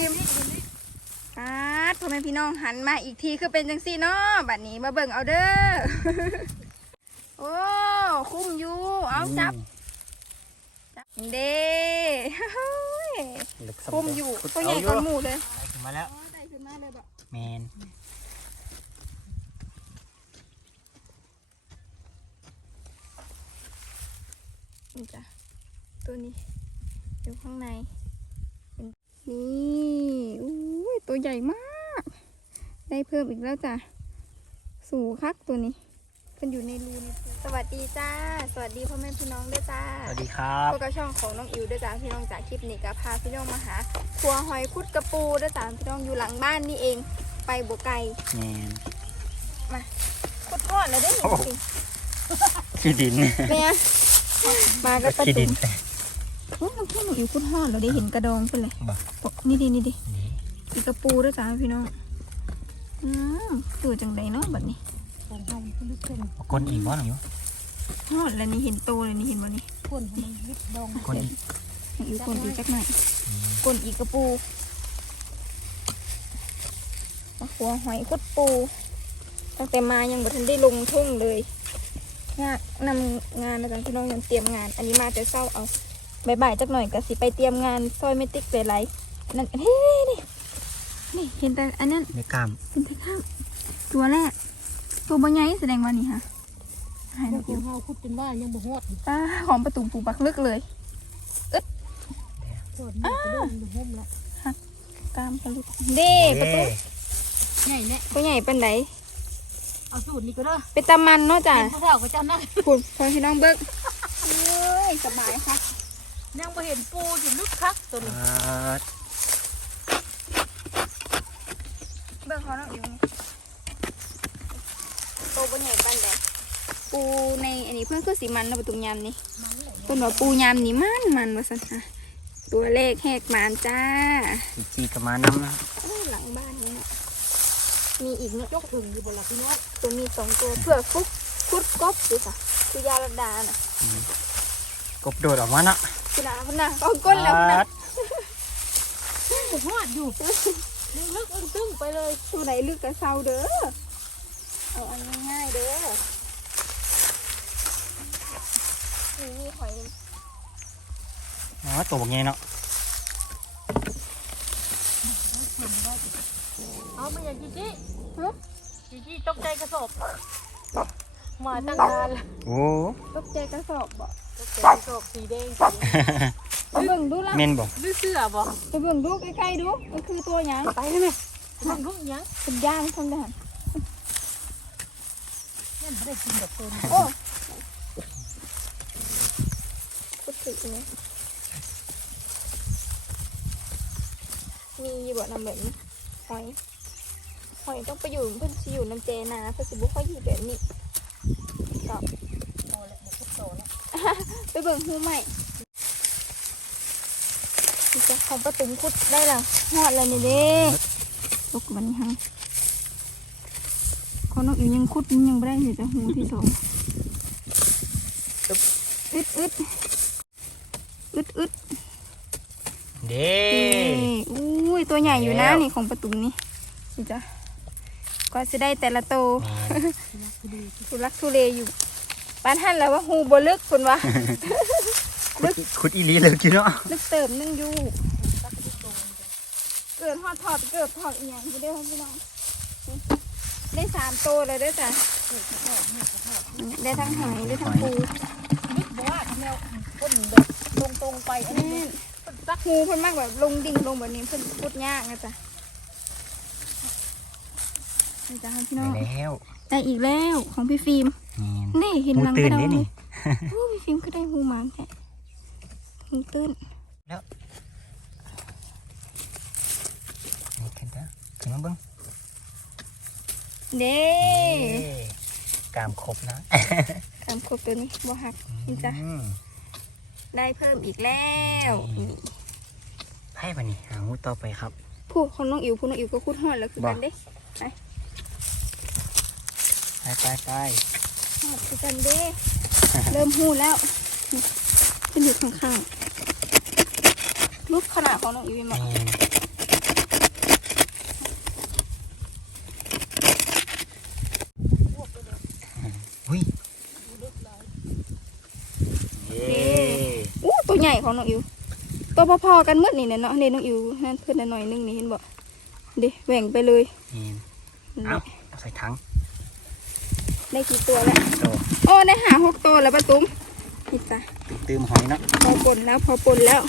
ฟิล์มปาดพ่อแม่พี่น้องหันมาอีกทีคือเป็นจังซี่เนาะบัดนี้มาเบิ่งเอาเด้อ โอ้ คุ้มอยู่ เอาจับ จับเด้ลึกสคุ้มอยู่ขุดตัวใหญ่เากว่าหมูเลยขึ้นมาแล้วได้ขึ้นมาเลยแบบแมนนี่จ้ะตัวนี้อยู่ข้างในเป็นนี่อุ้ย ตัวใหญ่มาก ได้เพิ่มอีกแล้วจ้ะ สูคักตัวนี้เป็นอยู่ในรูในภูสวัสดีจ้า สวัสดีพ่อแม่พี่น้องด้วยจ้า สวัสดีครับพวกกระช่องของน้องอิวด้วยจ้าพี่น้องจากคลิปนี้ก็พาพี่น้องมาหาครัวหอยคุดกระปูด้วยจ้าพี่น้องอยู่หลังบ้านนี่เอง ไปบัวไก่แมนคุดทอดแล้วได้เห็นจริงขี้ดินเนี่ยมาก็ประขี้ตูดินโอ้น้องพ่อน้องอิวคุดทอดแล้วได้เห็นกระดองเป็นเลยบ่โอ้นี่ดินี่ดินี่ อีกระปูด้วยจ้าพี่น้อง อืมคือจังไดเนาะแบบนี้ของเฮามันลึกขึ้นเอาก้นอีกบ่หน่อยอยู่ทอดแล้วนี่เห็นโตเลยนี่เห็นบ่นี่คนมันลึกดองก้นอีกน้องอิวคนอีกจักหน่อยคนอีกกระปูมาขัวหอยคุดปู ตั้งแต่มายังบ่ทันได้ลงทุ่งเลยยากนำงานนะจ๊ะพี่น้องยังเตรียมงาน อันนี้มาแต่เศร้าเอาบ่ายๆจักหน่อยก็สิไปเตรียมงานซอยเมติกหลายๆนั่นเฮ้ นี่นี่เห็นแต่อันนั้นในกล้ามเห็นแต่ข้ามตัวแรก ตัวบางใหญ่แสดงว่านี่ฮะหายขแล้อวงเฮาคุดเป็นว่ายังบ่ฮอดตาของประตูปูปักลึกเลยส่วนนี้ก็เริ่มห่มละตามประตูเด้ประตูใหญ่แน่ตัวใหญ่เป็นไหนเอาสูตรนี้ก็เด้อเป็นตามันเนาะจ้ะเป็นผู้เฒ่าก็เจ้านั่งคุณพอพี่น้องเบิกเอ้ยสบายค่ะยังบ่เห็นปูอยู่ลึกคักตัวนี้ อ่า เบิกเขาน้องอยู่นี่โตบนใหญ่ปันแดปูในอันนี้เพื่อนคือสีมันนะประตูยำนี่เป็นว่าปูยำนี่มันมันว่าสันค่ะตัวเลขแหกมานจ้าอีกจีก็มาน้ำนะหลังบ้านนี่เนาะมีอีกเนาะยกถึงอยู่บ่ล่ะพี่น้องตัวมีสองตัวเพื่อฟุกฟุดกบดูค่ะคือยาลดาน่ะกบโดดออกมาเนาะคุณอาคุณอาเอาก้นแล้วคุณอาปาดอดอยู่ ลึกอึ้งตึ้งไปเลย ตัวไหนลึกกับเซาเด้อเอาอันง่ายๆเด้อนี่มีหอยอ๋อตัวบางไงเนาะเอามาอย่างจีจี้ฮะจีจี้ตกใจกระสอบมาตั้งนานแล้วโอ้ตกใจกระสอบบ่ตกใจกระสอบสีแดงสี ไปเบิ่งดูละเมนบอกหรือเสื้อบ่ไปเบิ่งดูใกล้ๆดูมันคือตัวหยังไปได้ไหมมันลูกยังเป็นย่างทำได้หันนั่นบ่ได้กินดอกตัวนี้โอ้พูดถึงเนี่ยมีอยู่บ่นำแบบนี้หอยหอยต้องไปอยู่เพื่อนสิอยู่น้ำเจนาเพื่อนสิบุกเขาอยู่แบบนี้ก็พอแล้วบ่คุดโตแล้วไปเบิ่งหูใหม่ นี่จ้ะของประตุมคุดได้แล้วหอดแล้วนี่เด้ตกวันนี้ฮะของน้องอิ๋วยังคุดยังไม่ได้เลยจ้ะหูที่สองอึดอึดอึดอึดเด้นี่อุ้ยตัวใหญ่อยู่นะนี่ของประตุมนี่นี่จ้ะก็จะได้แต่ละโตวแม่นทุลักทุเลอยู่บ้านท่านแล้วว่าหูบลึกคนวะ ขุดขุดอีหลีเลยกินเนาะลึกเติมนึงอยู่เกิดทอดทอดเกิดทอดอีหยังไม่ได้พ่อพี่น้องได้สามโตวเลยเด้วยจ้ะได้ทั้งหอยได้ทั้งปูนึกบ่ว่าแนวคนแบบตรงๆไปอันนี้นี่ซักหูเพิ่นมากแบบลงดิ่งลงแบบนี้เพิ่นพูดยากนะจ๊ะนี่จ้ะพี่น้องได้แล้วได้อีกแล้วของพี่ฟิล์มแม่นนี่เห็นหูหลังตื่กนระดอเด้งเลนี่ยโอ้พี่ฟิล์มก็ได้หูหมานแท้หูตื้นนี่ขึ้นเด้อขึ้นมาเบิ้งเด้กามครบนะคำครบตัวนี้บ่หักนี่จ้ะได้เพิ่มอีกแล้วนี่ไพ่ปะนี่หางูต่อไปครับ ผู้คนน้องอิ๋วผู้น้องอิ๋วก็คุดหอดแล้วคือกันเด้ไปไปไปหอดคือกันเด้ เริ่มหูแล้วนี่ขึ้นอยู่ข้างๆ รูปขนาดของน้องอีวีหมดอ้ยตัวใหญ่ของน้องอิว ตัวพอๆกันมื่อนี่เนาะนี่น้องอิวนั่นเพื่อนหน่อยนึงนี่เห็นบ่เดี๋แหว่งไปเลยเอาใส่ถังได้กี่ตัวแล้วโอ้ได้หาหกตัวแล้วป้าตุ้มนี่จ้ะตื้มหอยเนาะพอปนแล้วพอปนแล้ว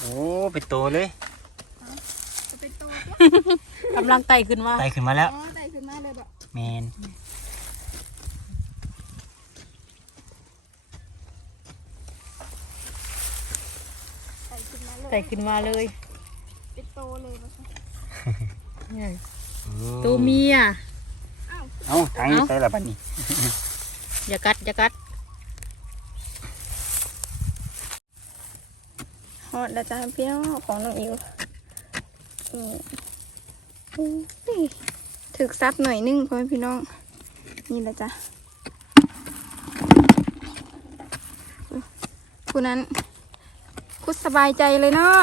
โอ้เป็นตัวเลยกำลังไต่ขึ้นมาไต่ขึ้นมาแล้วไต่ขึ้นมาเลยบอกเมนไต่ขึ้นมาเลย เป็นโตเลยมั้ง ใหญ่ ตัวเมีย เอาทางนี้ไปและบันนี้อย่ากัดอย่ากัดฮอตอาจารย์เปี้ยวของน้องอิวถึกซับหน่อยนึงพ่อพี่น้อง นี่ละจ้ะคุณนั้นคุณสบายใจเลยเนาะ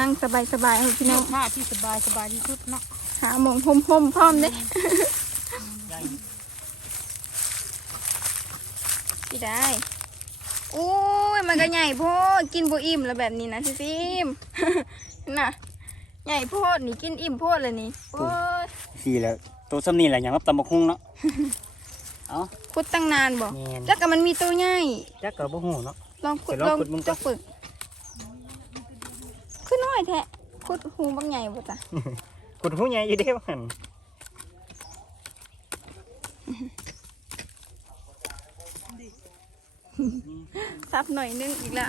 นั่งสบายสบายพี่น้องผ้าที่สบายสบายที่สุดเนาะามองห่มห่มพร้อมเด้พี่ได้โอ้ยมันก็ใหญ่โพดกินโบอิ่มแล้วแบบนี้นะพี่ฟิมน่ะใหญ่โพดนี่กินอิ่มโพดเลยนี่โอ้ยสี่แล้วตัวซ้นี่แหละอย่างกับตำบักหุ่งเนาะเอาขุดตั้งนานบ่จักกับมันมีตัวใหญ่จักกับบ่หูเนาะลองขุดลองจักฝึกขึ้นน้อยแท้ขุดหูบางใหญ่บ่จ้ะ ขุดหูใหญ่อยู่เด้บ่หั่นซับหน่อยนึงอีกละ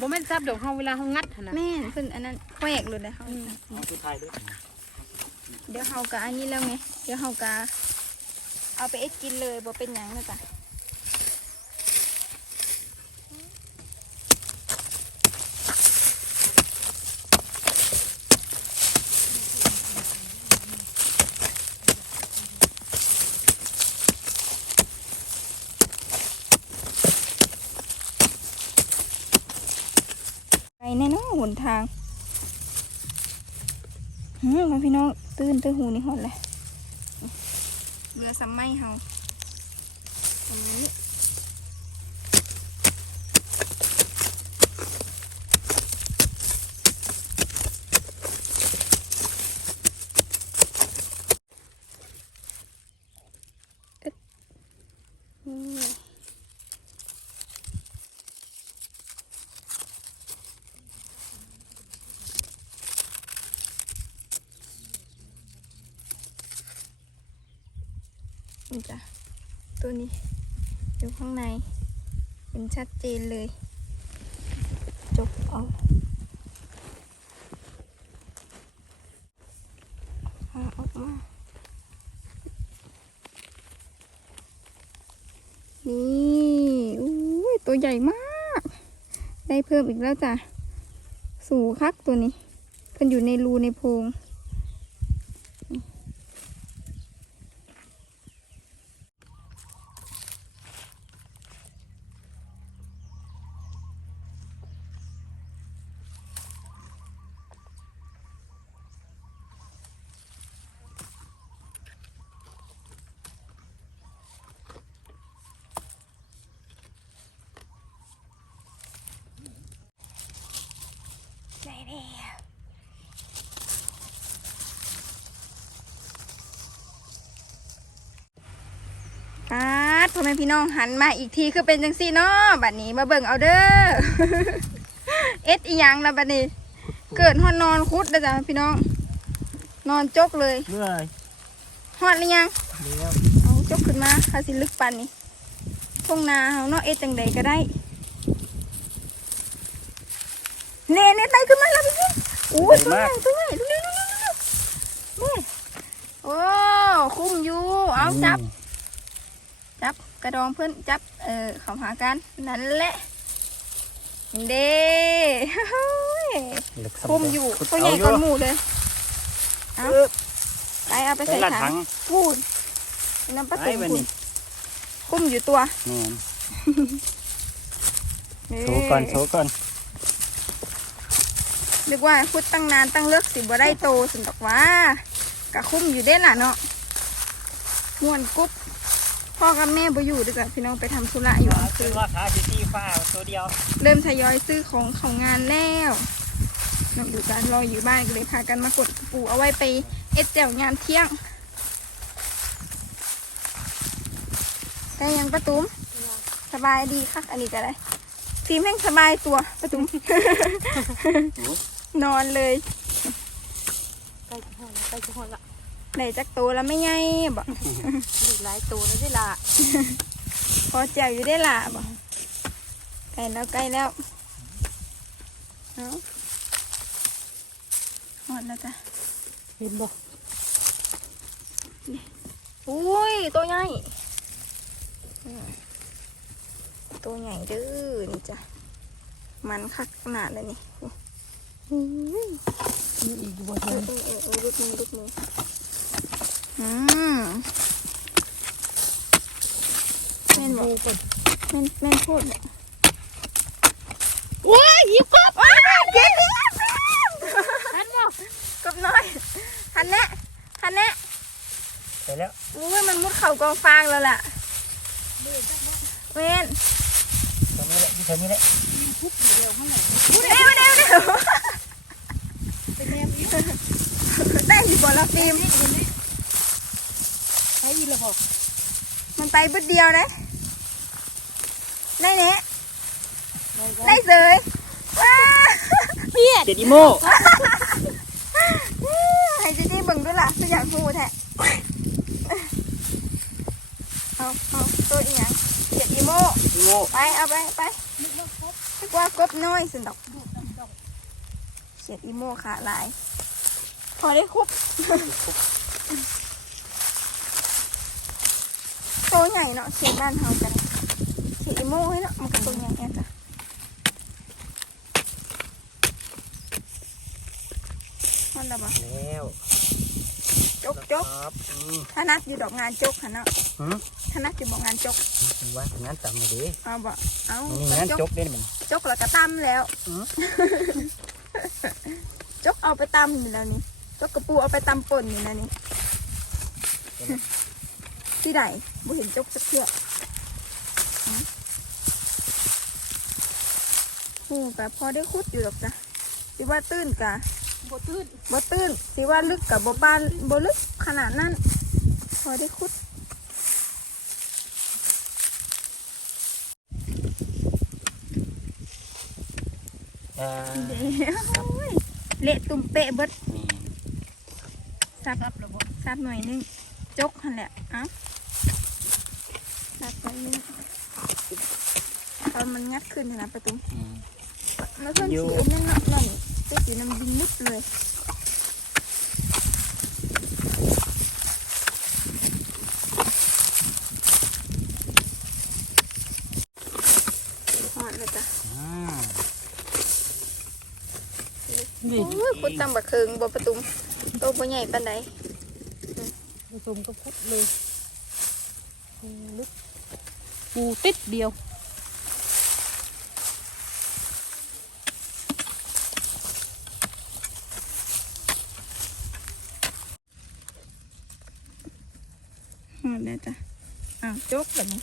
บ่แม่นซับเดี๋ยวเขาเวลาเขางัดนะแม่นเพิ่นอันนั้นแหวกเลยนะเฮาเอาดท้ายเด้อเดี๋ยวเขากะอันนี้แล้วไงเดี๋ยวเขากะเอาไปเอ็ดกินเลยบ่เป็นยังเลจ๊ะ ทางหืมพี่น้องตื้นตื้นหูนี่หอนเลยเรือสำไม่เฮาตรงนี้ี่จ้ะ ตัวนี้ อยู่ข้างใน เป็นชัดเจนเลย จบเอาออกมา นี่อุ้ยตัวใหญ่มาก ได้เพิ่มอีกแล้วจ้ะ สูงคักตัวนี้เพิ่นอยู่ในรูในโพรง พ่อแม่พี่น้องหันมาอีกทีคือเป็นจังซี่เนาะบัดนี้มาเบิ่งเอาเด้อ เอ็ดอีหยังละบัดนี้ เกิดฮอนนอนคุดนะจ๊ะพี่น้อง นอนจกเลยเมื่อยหอดหรือยังเดี๋อาจกขึ้นมาคาสิลึกปันนี่พงนาเฮาเนาะเอ็ดจังใดก็ได้เน่เน่ไตขึ้นมาแล้วพี่พี่โอ้ตัวใหญ่ตัวใหญ่ดูเร็วดูเร็วดูเร็โอ้คุ้มอยู่เอาจับ บกระดองเพื่อนจับ เออเขาหากัน นั่นแหละ เด้ลึกคุมอยู่ขุดตัวใหญ่เากว่าหมูเลยเอาไปเอาไปใส่ใส่ละถัถังงพูดน้ำปลาไปตุ่มบัดพูนี้ดคุมอยู่ตัวแม่นเโชว์ก่อนโชว์ก่อนนึกว่าคุดตั้งนานตั้งเลิกสิบ่ได้โตสินดอกว่ากะคุ้มอยู่ได้ล่ะเนาะม่วนกุ๊บ พ่อกับแม่บ่อยู่ด้วยกันพี่น้องไปทำธุระอยู่คืคืออราคาซิตี้ฟ้าตัวเดียวเริ่มทยอยซื้อของของงานแล้วน้องอยู่กันรออยู่บ้านก็เลยพากันมากดปูเอาไว้ไปเอ็ดแจ่วงานเที่ยงได้ยังประตุ้มสบายดีคักอันนี้ก็ได้ทีมแห่งสบายตัวประตุ้ม นอนเลย ใกล้จะหอดละใกล้จะหอดละ ไหนจักโตแล้วไม่ไงบอกดูหลายตัวแล้วได้ละพอแจวอยู่ได้ล่ะบอกใกล้แล้วใกล้แล้วเอาหอดแล้วจ้ะเห็นบ่อุ้ยตัวใหญ่อืมตัวใหญ่เด้อนี่จ้ะมันคักขนาดเลยนี่อุ้ยมีอีกบ่เอเห็อนเออเออเออลุดมือลุดมือ อืมแม่นบอกดูก่อนแม่นแม่นโคตรเลยว้ายหยิบครับว้าวเก่งทันบ่กับน้อยหันแน่หันแน่ไปแล้วอุ้ยมันมุดเข่ากองฟางแล้วล่ะเว้นตัวนี้แหละที่ตัวนี้แหละทุบเดียวข้างหลังเร็วเร็วเร็วเป็นแนวนี้ได้อยู่บนละฟิล์ม ใช้ยีระบอกมันไปบึดเดียวนะได้เนี้ยได้ได้เสยว้าเปียดเจ็ดอีโมให้จีจี้เบิ่งด้วยล่ะคืออยากพูดแท้เอาเอาตัวอีหยังเจ็ดอีโมอีโมไปเอาไปไปนึกว่ากบน้อยสินดอกเจ็ดอีโมขาหลาย พอได้คุบ โตใหญ่เนาะเขียดบ้านเฮากันเขียดอีโม่ให้เนาะมันก็ตัวใหญ่แอนจ้ะมันละบ่แล้วจกจกครับอืมถ้านัดอยู่ดอกงานจกค่ะเนาะหืมถ้านัดอยู่บอกงานจกถึงว่าถึงงั้นจำมาดิเอาบ่เอานี่งั้นจกเด่นมันจกแล้วก็ตั้มแล้วอืมจกเอาไปตั้มอยู่แล้วนี่จกกระปูเอาไปตั้มป่นอยู่แล้วนี่ที่ไหน บ่เห็นจกสักเทื่ออืมโอ้กะพอได้คุดอยู่ดอกจ้ะสิว่าตื้นกะบ่ตื้นบ่ตื้นสิว่าลึกกับบ่ปานบ่ลึกขนาดนั้น พอได้คุดอ่าเดี๋ยวโอ้ยเละตุ่มเปะเบิดนี่ซับซับหรอบ่ซับหน่อยนึง จกหันแหละเอ้า ซับหน่อยนึงตอนมันงัดขึ้นนี่นะประตูอืมแล้วเพิ่นอยู่สีอันนั้นเนาะนั่นเป็นสีน้ำดินนิดเลยหอดเลยจ้ะอ่านี่โอ้ยคุดตำบักเคิงบ่ประตูโตบ่ใหญ่ปานใดผสมกับคุดเลยปูลึก ปูติดเดียวหอดเลยจ้ะอ้าวจกแบบนี้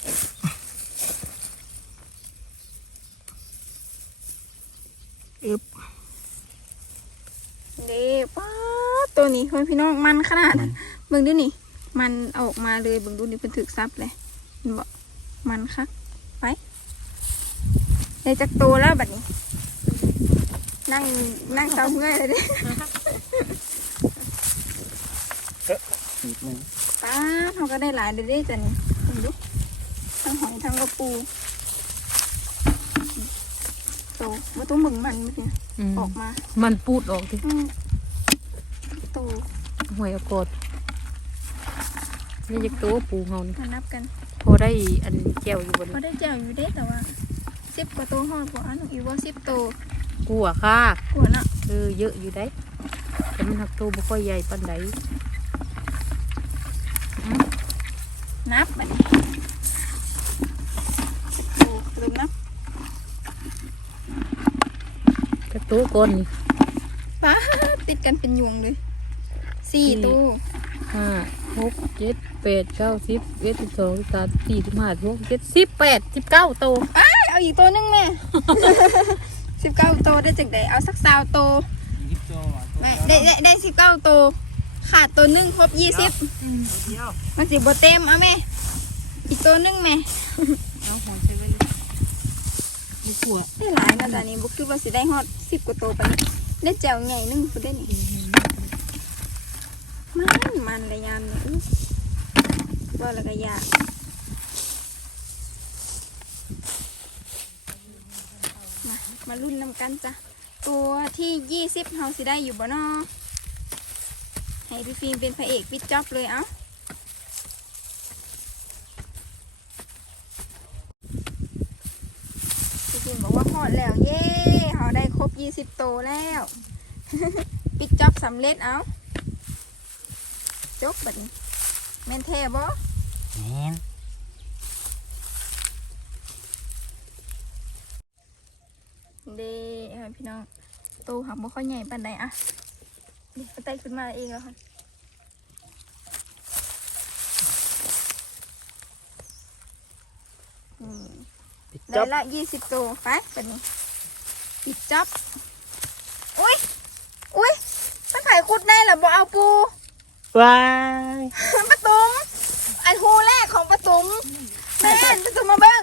อึบเด้ป้าดตัวนี้คนพี่น้องมันขนาดมันเบิ่งดูนี่ มันออกมาเลยเบิ่งดูนี่เป็นถึกซับเลยเห็นบ่ มันคักไปได้จักโตแล้วบัดนี้ นั่งนั่งเตาเมื่อยเลยเด้อีกหนึ่งป้าดเขาก็ได้หลายเลยเด้จ้ะนี่เห็นดูทั้งหอยทั้งกระปูโตมาตัวมึงมันเมื่อกี้อืมออกมา มันปูดออกทีอืมโตหวยอากอดนี่จะตัวปูเฮานี่มานับกัน อได้อันแก้วอยู่บนเขาได้แจวอยู่เด้แต่ว่าสิบกว่าตัวหอดกว่าอันอีกว่าสิบตัวกลัวค่ะกว่าน่ะเออเยอะอยู่ได้แต่มันหักตัวบ่ค่อยใหญ่ปานใดนับไปโอ้ลืมนับกระตัวก้อนนี่ป้าดติดกันเป็นยวงเลยสี่ตัวห้า หกเจ็ดแปดเก้าสิบเอ็ดสิบสองสิบสามสิบสี่สิบห้าสิบหกสิบเจ็ดสิบแปดสิบเก้าตัวอ้ายเอาอีกตัวหนึงแม่ สิบเก้าตัวได้จากไหนเอาสักสาวตัวแม่ได้ได้ได้สิบเก้าตัวขาดตัวหนึงครบยี่สิบมันสิบเต็มเอาแม่ อีกตัวหนึงแม่เอาของใช้ไว้ไม่กลัวได้หลายนะจ๊ะนี่บุคือว่าสิได้ฮอดสิบกว่าตัวไปานนี้ได้แจวใหญ่หนึงคุณได้นี่มัน มันระยามเนี่ยว่าละก็ยามามาลุ้นนำกันจ้ะ ตัวที่ยี่สิบเฮาสิได้อยู่บ่นอให้พี่ฟิล์มเป็นพระเอกปิดจ็อบเลยเอ้าพี่ฟิล์มบอกว่าฮอดแล้ว เย้เฮาได้ครบยี่สิบโตแล้ว ปิดจ็อบสำเร็จเอ้า จบบัดนี้แม่นแท้บ่แม่นเด้ค่ะพี่น้องโตหักบ่ค่อยใหญ่ปานใดอะนี่ก็ไต่ขึ้นมาเองแล้วค่ะอืมปิดได้จ๊อบละยี่สิบตัวไปแบบนี้ปิดจับ อุ้ยอุ้ยถ้าไข่คุดได้เหรอบ่เอาปู ว้ายปะตุมอันฮูแรกของปะตุมแม่นปะตุมมาเบิ้ง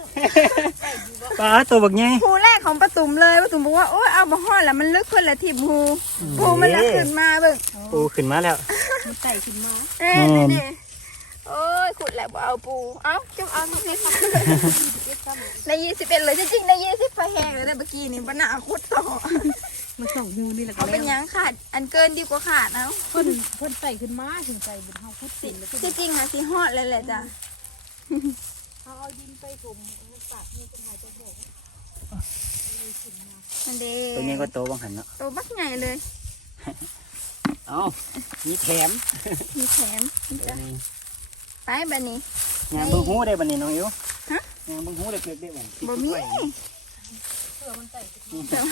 ปลาตัวบักใหญ่ฮูแรกของปะตุมเลยปะตุมบอกว่าโอ้ยเอาบ่ฮอดแล้วมันลึกขึ้นละทีมฮูฮูมันละขึ้นมาเบิ้งโอ้ขึ้นมาแล้วมันไต่ขึ้นมาเอ้ยอืมนี่ โอ้ยขุดแล้วบ่เอาปู เอ้าจุ๊บเอาทุกเลยค่ะในยี่สิบเอ็ดเลยจริงๆในยี่สิบไฟแห้งเลยนะเมื่อกี้นี่บ้านาขุดต่อ มันสองหูนี่แหละก็เอาเป็นหแล้วยังขาด อันเกินดีกว่าขาดเอ้าเพิ่นเพิ่นไต่ขึ้นมาถึงไต่บนเฮาพุดสิสิแล้วก็ที่จริงนะสิฮอดเลยแหละจ้ะเอาเอาดินไปถมปากนี่จะหายจะบอกมันเด้ตัวใหญ่ก็โตบางหันเนาะตัวบักใหญ่เลย เอ้ามีแถมมีแถมนี่จ้ะไปบันนี้ งานเบิ่งหูได้บัดนี้น้องอิ๋วฮะ งานเบิ่งหูเล็กๆได้บ่บ่มี เพื่อมันไต่ขึ้นมา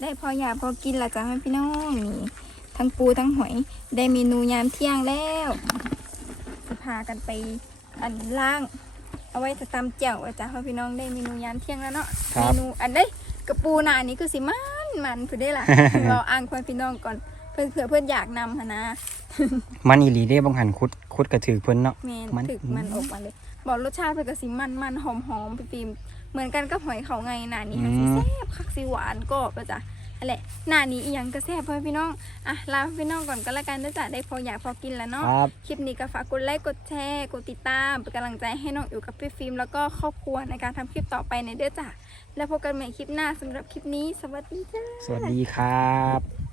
ได้พออยากพอกินและจ้ะพี่น้องนี่ทั้งปูทั้งหอย ได้เมนูยามเที่ยงแล้วจะพากันไปอันล่าง เอาไว้จะตำแจ่วอะจ้ะพ่อพี่น้องได้เมนูยามเที่ยงแล้วเนาะครัเมบนูอันได้กระปูหนานี้คือสิมันมันเพื่อได้ล่ะเราอ่างพ่อพี่น้องก่อน เพื่อนเผื่อเพื่อนอยากนำหนนะมันอีหลีเด้บางหันคุดคุดกระถือเพิ่นเนาะ แมนมัน ถึกมันออกมาเลย บอกรสชาติเพื่อนก็สิมันมันหอมหอมพี่ฟิล์มเหมือนกันกับหอยเขาไงหนานี้ค่ะสิแซ่บคักสิหวานกรอบอะจ้ะอะไรหนานี้อีหยังก็แซ่บพ่อพี่น้องอะลาพี่น้องก่อนก็แล้วกันนะจ๊ะได้พออยากพอกินแล้วเนาะครับ คลิปนี้ก็ฝากกดไลค์กดแชร์กดติดตามเป็นกำลังใจให้น้องอยู่กับพี่ฟิล์มแล้วก็ครอบครัวในการทำคลิปต่อไปในเด้อจ้ะแล้วพบกันใหม่คลิปหน้าสำหรับคลิปนี้สวัสดีจ้า สวัสดีครับ